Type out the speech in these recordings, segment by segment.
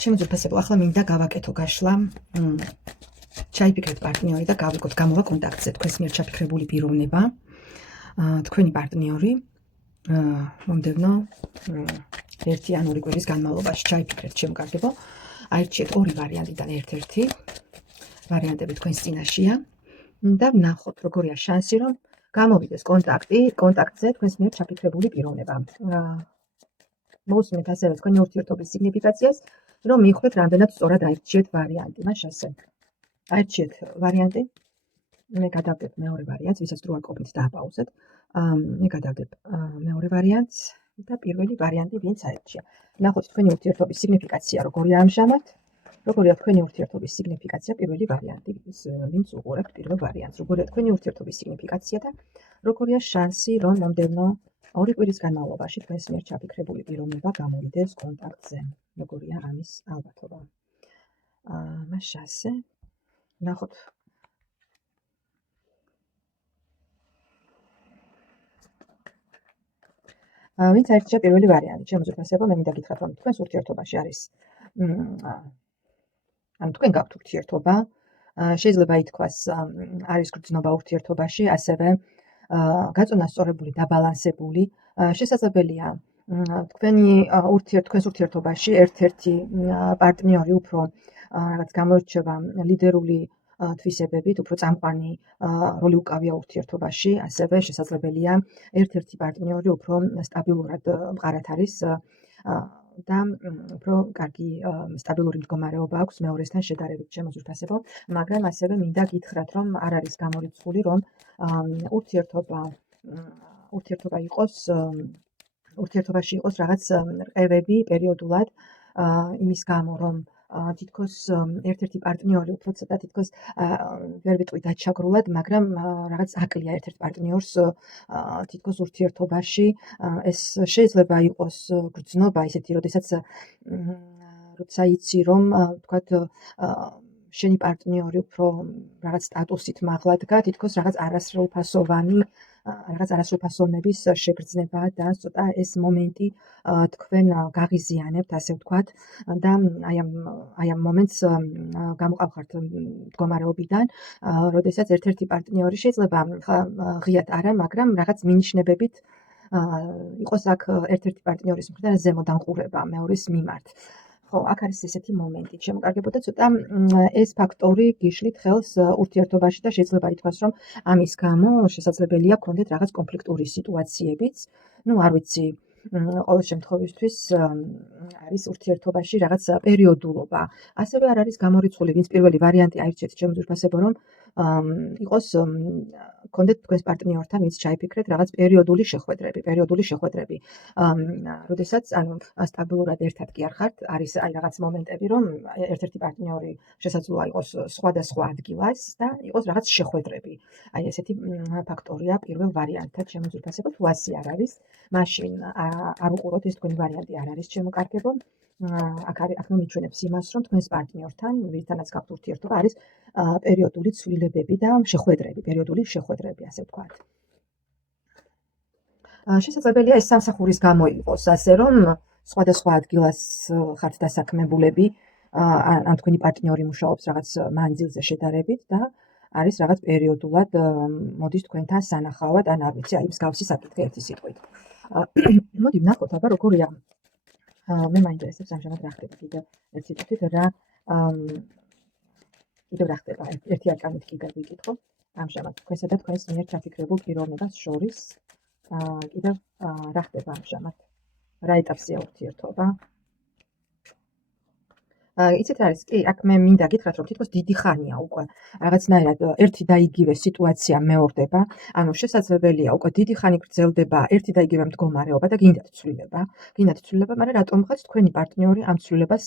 ჩემო ძვირფასებო, ახლა მინდა გავაკეთო გაშლა. ჩაიფიქრეთ პარტნიორი და გავიგოთ, გამოვა კონტაქტზე თქვენს მიერ ჩაფიქრებული პიროვნება. თქვენი პარტნიორი მომდევნო 1 ან 2 კვირის განმავლობაში ჩაიფიქრეთ, ჩემო კარგებო. აირჩიეთ ორი ვარიანტიდან ერთ-ერთი. ვარიანტები თქვენს წინაშია და ვნახოთ, როგორია შანსი, რომ გამოვიდეს კონტაქტზე თქვენს მიერ ჩაფიქრებული პიროვნება. მოусმინეთ ასევე თქვენი ურთიერთობის სიგნიფიკაციას, რომ მიხვდეთ, რამდენად სწორად აირჩიეთ ვარიანტი. მას შესახებ აირჩიეთ ვარიანტი. მე გადავდებ მეორე ვარიანტს, ვისაც თუ არ ყოფნით დააპაუზეთ. მე გადავდებ მეორე ვარიანტს და პირველი ვარიანტი ვინც აირჩია. ნახოთ თქვენი ურთიერთობის სიგნიფიკაცია როგორია ამჟამად. როგორია თქვენი ურთიერთობის სიგნიფიკაცია პირველი ვარიანტი, ვინც უყურებთ პირველ ვარიანტს. როგორია თქვენი ურთიერთობის სიგნიფიკაცია და როგორია შანსი, რომ მომდევნო 2 კვირის განმავლობაში თქვენს მიერ ჩაფიქრებული პიროვნება გამოვიდეს კონტაქტზე. როგორია ამის ალბათობა. მას შანსი ნახოთ. ვინც აირჩია პირველი ვარიანტი, ჩემო ძვირფასებო, მე მინდა გითხრათ, რომ თქვენს ურთიერთობაში არის ანუ თქვენ გაქვთ ურთიერთობა, შეიძლება ითქვას, არის გრძნობა ურთიერთობაში, ასევე გაწონასწორებული, დაბალანსებული, შესაძლებელია თქვენს ურთიერთობაში ერთ-ერთი პარტნიორი უფრო რაღაც გამოირჩევა ლიდერული თვისებებით, უფრო წამყვანი როლი უკავია ურთიერთობაში, ასევე შესაძლებელია ერთ-ერთი პარტნიორი უფრო სტაბილურად მყარად არის და უფრო კარგი სტაბილური მდგომარეობა აქვს მეორესთან შედარებით, ჩემო ძვირფასებო, მაგრამ ასევე მინდა გითხრათ, რომ არ არის გამორიცხული, რომ ურთიერთობაში იყოს რაღაც რყევები პერიოდულად, იმის გამო, რომ თითქოს ერთ-ერთი პარტნიორი უფრო ცოტა თითქოს ვერ ვიტყვი დაჩაგრულად, მაგრამ რაღაც აკლია ერთ-ერთ პარტნიორს თითქოს ურთიერთობაში. ეს შეიძლება იყოს გრძნობა, ისეთი, როცა იცი, რომ თქვათ შენი პარტნიორი უფრო რაღაც სტატუსით მაღლადგა, თითქოს რაღაც არასრულფასოვნების შეგრძნება და ცოტა ეს მომენტი თქვენ გაღიზიანებთ, ასე ვთქვათ, და აი ამ მომენტს გამოყავხართ მდგომარეობიდან, როდესაც ერთ-ერთი პარტნიორი შეიძლება ღიად არა, მაგრამ რაღაც მინიშნებებით იყოს აქ ერთ-ერთი პარტნიორის მხრიდან ზემოდან ყურება მეორის მიმართ. ხო, აქ არის ესეთი მომენტი, ჩემო კარგებო, და ცოტა ეს ფაქტორი გიშლით ხელს ურთიერთობაში და შეიძლება ითქვას, რომ ამის გამო შესაძლებელია გქონდეთ რაღაც კონფლიქტური სიტუაციებიც. არ ვიცი, ყოველ შემთხვევისთვის არის ურთიერთობაში რაღაც პერიოდულობა. ასევე არ არის გამორიცხული, ვინც პირველი ვარიანტი აირჩიეთ, ჩემო ძვირფასებო, რომ იყოს გქონდეთ თქვენს პარტნიორთან, ვინც ჩაიფიქრეთ რაღაც პერიოდული შეხვედრები. როდესაც ანუ სტაბილურად ერთად კი არ ხართ, არის რაღაც მომენტები, რომ ერთ-ერთი პარტნიორი შესაძლოა იყოს სხვადასხვა ადგილას და იყოს რაღაც შეხვედრები. აი ესეთი ფაქტორია პირველ ვარიანტთან, ჩემო ძვირფასებო, თუ ასე არ არის, მაშინ არ უყუროთ, ეს თქვენი ვარიანტი არ არის, ჩემო კარგებო. აქ მომიჩვენებს იმას, რომ თქვენს პარტნიორთან, ვისთანაც გაქვთ ურთიერთობა, არის პერიოდული ცვლილებები და პერიოდული შეხვედრები, ასე ვთქვათ. შესაძლებელია ეს სამსახურის გამო იყოს, ასე რომ სხვადასხვა ადგილას ხართ დასაქმებულები, ან თქვენი პარტნიორი მუშაობს რაღაც მანძილზე შედარებით და არის რაღაც პერიოდულად მოდის თქვენთან სანახავად, ან არ ვიცი, აი მსგავსი საკითხი ერთი სიტყვით. მოდი ვნახოთ, აბა როგორია. მე მაინტერესებს ამჟამად რა ხდება, კიდევ ერთ სიტყვით კიდევ რა ხდება, ერთი არკანით კიდევ ვიკითხო. ამჟამად თქვენსა და თქვენს მიერ ჩაფიქრებულ პიროვნებას შორის კიდევ რა ხდება ამჟამად, რა ეტაპზეა ურთიერთობა. იცით რა არის, კი, აქ მე მინდა გითხრათ, რომ თითქოს დიდი ხანია უკვე რაღაცნაირად ერთი და იგივე სიტუაცია მეორდება, ანუ შესაძლებელია უკვე დიდი ხანი გრძელდება ერთი და იგივე მდგომარეობა და გინდათ ცვლილება, მაგრამ რატომღაც თქვენი პარტნიორი ამ ცვლილებას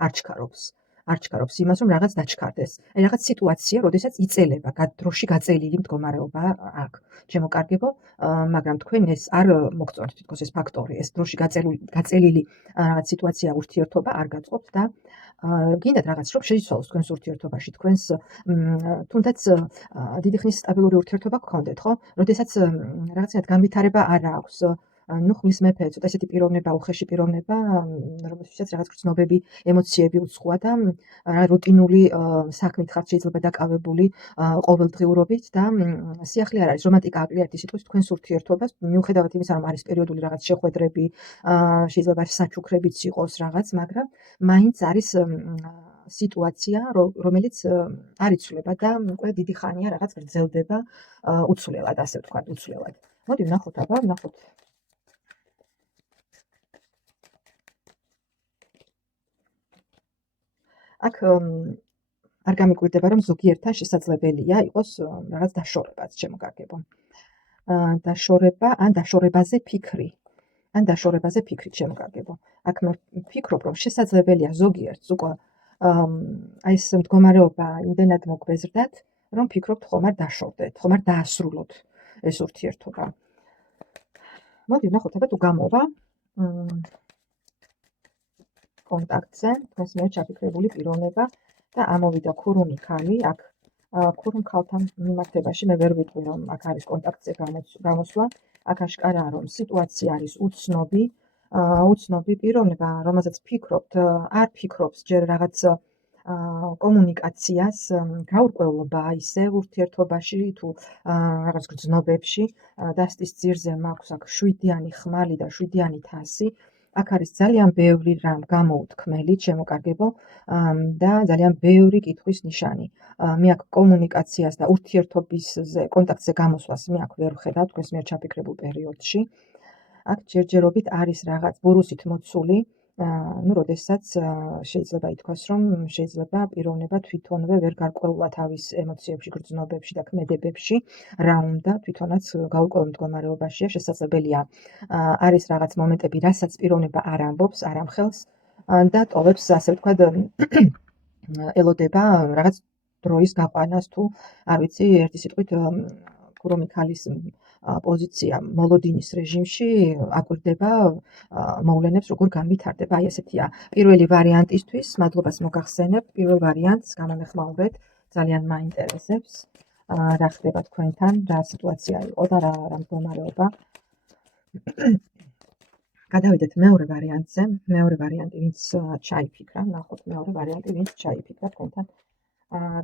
არ ჩქარობს იმას, რომ რაღაც დაჩქარდეს. აი რაღაც სიტუაცია, როდესაც იწელება დროში გაწელილი მდგომარეობა აქვს. ჩემო კარგებო, მაგრამ თქვენ ეს არ მოგწონთ თითქოს ეს ფაქტორი, ეს დროში გაწელილი რაღაც სიტუაცია ურთიერთობა არ გაწყობთ და გინდათ რაღაც რომ შეიცვალოს თქვენს ურთიერთობაში, თქვენს თუნდაც დიდი ხნის სტაბილური ურთიერთობა გქონდეთ, ხო? როდესაც რაღაცნაირად განვითარება არ აქვს, ნუ ხმის მეფე ცოტა ესეთი პიროვნება, უხეში პიროვნება, რომელშიც რაღაც გრძნობები, ემოციები უცხოა და რუტინული საქმით ხართ შეიძლება დაკავებული ყოველდღიურობით და სიახლე არ არის, რომანტიკა აკლია ერთი სიტყვით თქვენს ურთიერთობას, მიუხედავად იმისა, რომ არის პერიოდული რაღაც შეხვედრები, შეიძლება საჩუქრებიც იყოს რაღაც, მაგრამ მაინც არის სიტუაცია, რომელიც არ იცვლება და უკვე დიდი ხანია რაღაც გრძელდება უცვლელად, ასე ვთქვათ, უცვლელად. მოდი ვნახოთ აბა, ვნახოთ. აქ არ გამიკვირდება, რომ ზოგიერთთან შესაძლებელია იყოს რაღაც დაშორებაც, შემოგარგებო. დაშორება ან დაშორებაზე ფიქრი. ან დაშორებაზე ფიქრით შემოგარგებო. აქ მე ვფიქრობ, რომ შესაძლებელია ზოგიერთს უკვე აი ეს მდგომარეობა იმდენად მოგვეზრდათ, რომ ფიქრობთ ხომ არ დაშორდეთ, ხომ არ დაასრულოთ ეს ურთიერთობა. მოდი ვნახოთ, აბა თუ გამოვა კონტაქტზე, თქვენს მიერ ჩაფიქრებული პიროვნება და ამოვიდა ქურუმი ქალი, აქ ქურუმ ქალთან მიმართებაში მე ვერ ვიტყვი, რომ აქ არის კონტაქტზე გამოსვლა, აქ აშკარაა, რომ სიტუაცია არის უცნობი, უცნობი პიროვნება, რომელზეც ფიქრობთ, არ ფიქრობს ჯერ რაღაც კომუნიკაციას, გაურკვევლობა ისე ურთიერთობაში თუ რაღაც გრძნობებში, დასტის ძირზე მაქვს აქ 7-იანი ხმალი და 7-იანი თასი. აქ არის ძალიან ბევრი რამ გამოუთქმელი, შემოგარგებო, და ძალიან ბევრი კითხვის ნიშანი. მე აქ კომუნიკაციას და ურთიერთობისზე, კონტაქტზე გამოსვლას მე აქ ვერ ვხედავ თქვენს მიერ ჩაფიქრებულ პერიოდში. აქ ჯერჯერობით არის რაღაც ბურუსით მოცული, ნუ როდესაც შეიძლება ითქვას, რომ შეიძლება პიროვნება თვითონვე ვერ გარკვეულა თავის ემოციებში, გრძნობებში და ქმედებებში, რა უნდა თვითონაც გაურკვეველ მდგომარეობაშია, შესაძლებელია არის რაღაც მომენტები, რასაც პიროვნება არ ამბობს, არ ამხელს და ტოვებს, ასე ვთქვათ, ელოდება რაღაც დროის გაყვანას თუ არ ვიცი, ერთი სიტყვით ქურუმი ქალის პოზიცია მოლოდინის რეჟიმში აკვირდება მოვლენებს როგორ განვითარდება. აი ესეთია პირველი ვარიანტისთვის, მადლობას მოგახსენებ, პირველ ვარიანტს გამომეხმაურეთ, ძალიან მაინტერესებს რა ხდება თქვენთან, რა სიტუაცია იყო და რა მდგომარეობა. გადავიდეთ მეორე ვარიანტზე. მეორე ვარიანტი, ვინც ჩაიფიქრა, ნახოთ მეორე ვარიანტი, ვინც ჩაიფიქრა თქვენთან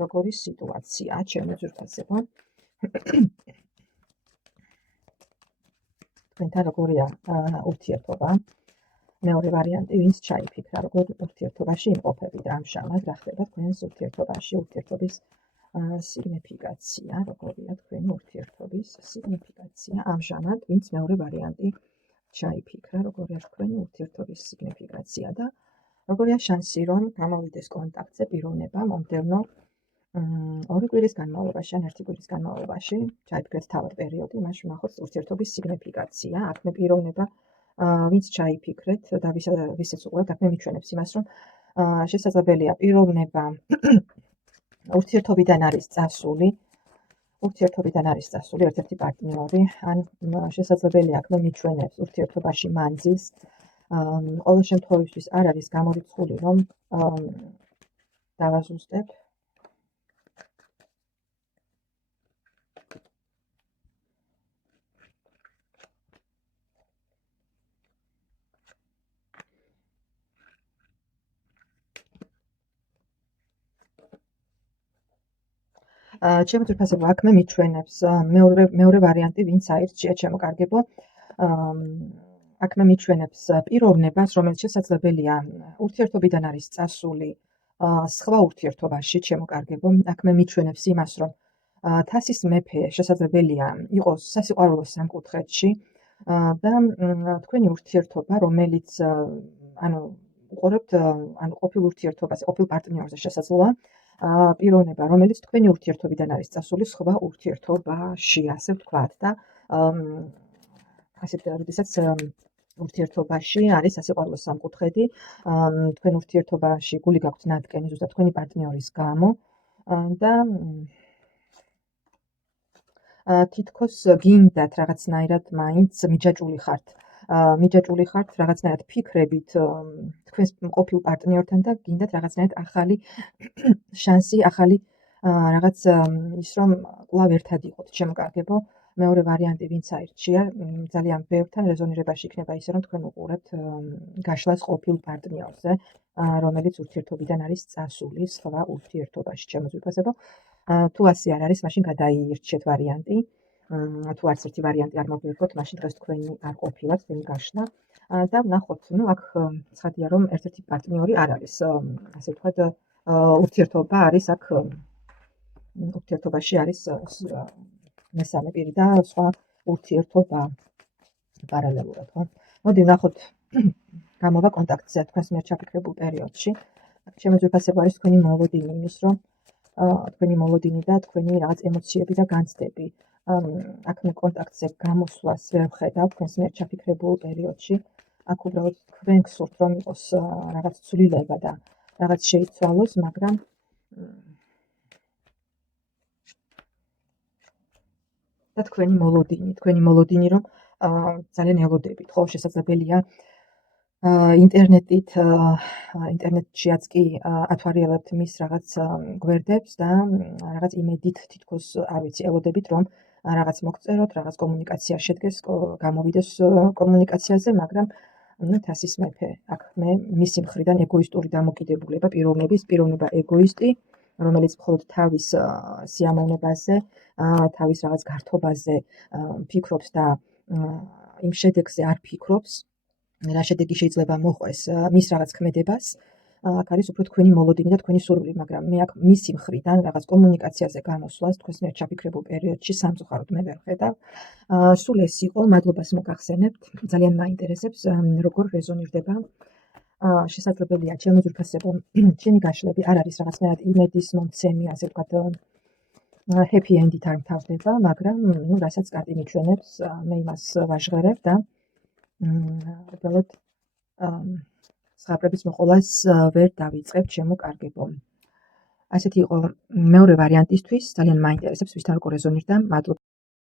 როგორი სიტუაციაა, ჩემო ძვირფასებო. თქვენთან როგორია ურთიერთობა. მეორე ვარიანტი, ვინც ჩაიფიქრა, როგორ ურთიერთობაში იმყოფებით, ამჟამად რა ხდება თქვენს ურთიერთობაში, ურთიერთობის სიგნიფიკაცია, როგორია თქვენი ურთიერთობის სიგნიფიკაცია, ამჟამად, ვინც მეორე ვარიანტი ჩაიფიქრა, როგორია თქვენი ურთიერთობის სიგნიფიკაცია და როგორია შანსი, რომ გამოვიდეს კონტაქტზე პიროვნება მომდევნო 2 კვირის განმავლობაში ან 1 კვირის განმავლობაში, ჩაიფიქრეთ თავად პერიოდი, მაშინ ვნახოთ ურთიერთობის სიგნიფიკაცია. აქ მე პიროვნება, ვინც ჩაიფიქრეთ და ვისაც უყურებთ, აქ მე მიჩვენებს იმას, რომ შესაძლებელია პიროვნება ურთიერთობიდან არის წასული, ერთ-ერთი პარტნიორი, ან შესაძლებელია აქ მე მიჩვენებს ურთიერთობაში მანძილს. ყოველ შემთხვევაში არ არის გამორიცხული, რომ დავაზუსტებ. ჩემო ძვირფასებო, აქ მე მიჩვენებს მეორე ვარიანტი, ვინც აირჩია, ჩემო კარგებო. აქ მე მიჩვენებს პიროვნებას, რომელიც შესაძლებელია ურთიერთობიდან არის წასული სხვა ურთიერთობაში, ჩემო კარგებო. აქ მე მიჩვენებს იმას, რომ თასის მეფე შესაძლებელია იყოს სასიყვარულო სამკუთხედში და თქვენი ურთიერთობა, რომელიც უყურებთ, ყოფილ ურთიერთობაზე, ყოფილ პარტნიორზე შესაძლოა პიროვნება, რომელიც თქვენი ურთიერთობიდან არის წასული სხვა ურთიერთობაში, ასე ვთქვათ და ასეთ როდესაც ურთიერთობაში არის სასიყვარულო სამკუთხედი, თქვენ ურთიერთობაში გული გაქვთ ნადგენი ზუსტად თქვენი პარტნიორის გამო და თითქოს გინდათ რაღაცნაირად მაინც მიჯაჭვული ხართ რაღაცნაირად ფიქრებით თქვენს ყოფილ პარტნიორთან და გინდათ რაღაცნაირად ახალი შანსი, ახალი რაღაც ის რომ კვლავ ერთად იყოთ, შემოგარგებო. მეორე ვარიანტი ვინც აირჩია, ძალიან ბევრთან რეზონირებაში იქნება ისე, რომ თქვენ უყურებთ გაშლას ყოფილ პარტნიორზე, რომელიც ურთიერთობიდან არის წასული სხვა ურთიერთობაში, ჩემო ძვირფასებო. თუ ასე არ არის, მაშინ გადაირჩიეთ ვარიანტი. თუ არც ერთი ვარიანტი არ მოგირთოთ, მაშინ დღეს თქვენი არ ყოფილა თქვენი გაშლა და ვნახოთ, აქ ცხადია, რომ ერთ-ერთი პარტნიორი არ არის, ასე ვთქვათ, ურთიერთობა არის აქ ურთიერთობაში არის მესამე პირი და სხვა ურთიერთობა პარალელურად, ხო? მოდი ვნახოთ გამოვა კონტაქტზე თქვენს მიერ ჩაფიქრებულ პერიოდში. ჩემი ძვირფასება არის თქვენი მოლოდინი, იმის რომ თქვენი მოლოდინი და თქვენი რაღაც ემოციები და განცდები. აქ მე კონტაქტზე გამოსვლას ვერ ვხედავ თქვენს მიერ ჩაფიქრებულ პერიოდში. აქ უბრალოდ თქვენ გსურთ, რომ იყოს რაღაც ცვლილება და რაღაც შეიცვალოს, მაგრამ და თქვენი მოლოდინი, რომ ძალიან ელოდებით, ხო, შესაძლებელია ინტერნეტშიაც კი ათვალიერებთ მის რაღაც გვერდებს და რაღაც იმედით თითქოს, არ ვიცი, ელოდებით, რომ რაღაც მოგწეროთ, რაღაც კომუნიკაცია შედგეს, გამოვიდეს კომუნიკაციაზე, მაგრამ თასის მეფე. აქ მე მისი მხრიდან ეგოისტური დამოკიდებულება, პიროვნება ეგოისტი, რომელიც მხოლოდ თავის სიამოვნებაზე, თავის რაღაც გართობაზე ფიქრობს და იმ შედეგზე არ ფიქრობს, რა შედეგი შეიძლება მოყვეს მის რაღაც ქმედებას. აქ არის უფრო თქვენი მოლოდინი და თქვენი სურვილი, მაგრამ მე აქ მისი მხრიდან რაღაც კომუნიკაციაზე გამოსვლას თქვენს მიერ ჩაფიქრებულ პერიოდში სამწუხაროდ მე ვერ ვხედავ. სულ ეს იყო, მადლობას მოგახსენებთ, ძალიან მაინტერესებს როგორ რეზონირდება. შესაძლებელია, ჩემო ძვირფასებო, ჩემი გაშლები არ არის რაღაცნაირად იმედის მომცემი, ასე ვთქვათ, happy end-ით არ მთავრდება, მაგრამ რასაც კარტი მიჩვენებს, მე იმას ვაჟღერებ და უბრალოდ ზღაპრების მოყოლას ვერ დავიწყებ, ჩემო კარგებო. ასეთი იყო მეორე ვარიანტისთვის, ძალიან მაინტერესებს, ვისთან როგორ რეზონირდა. მადლობა.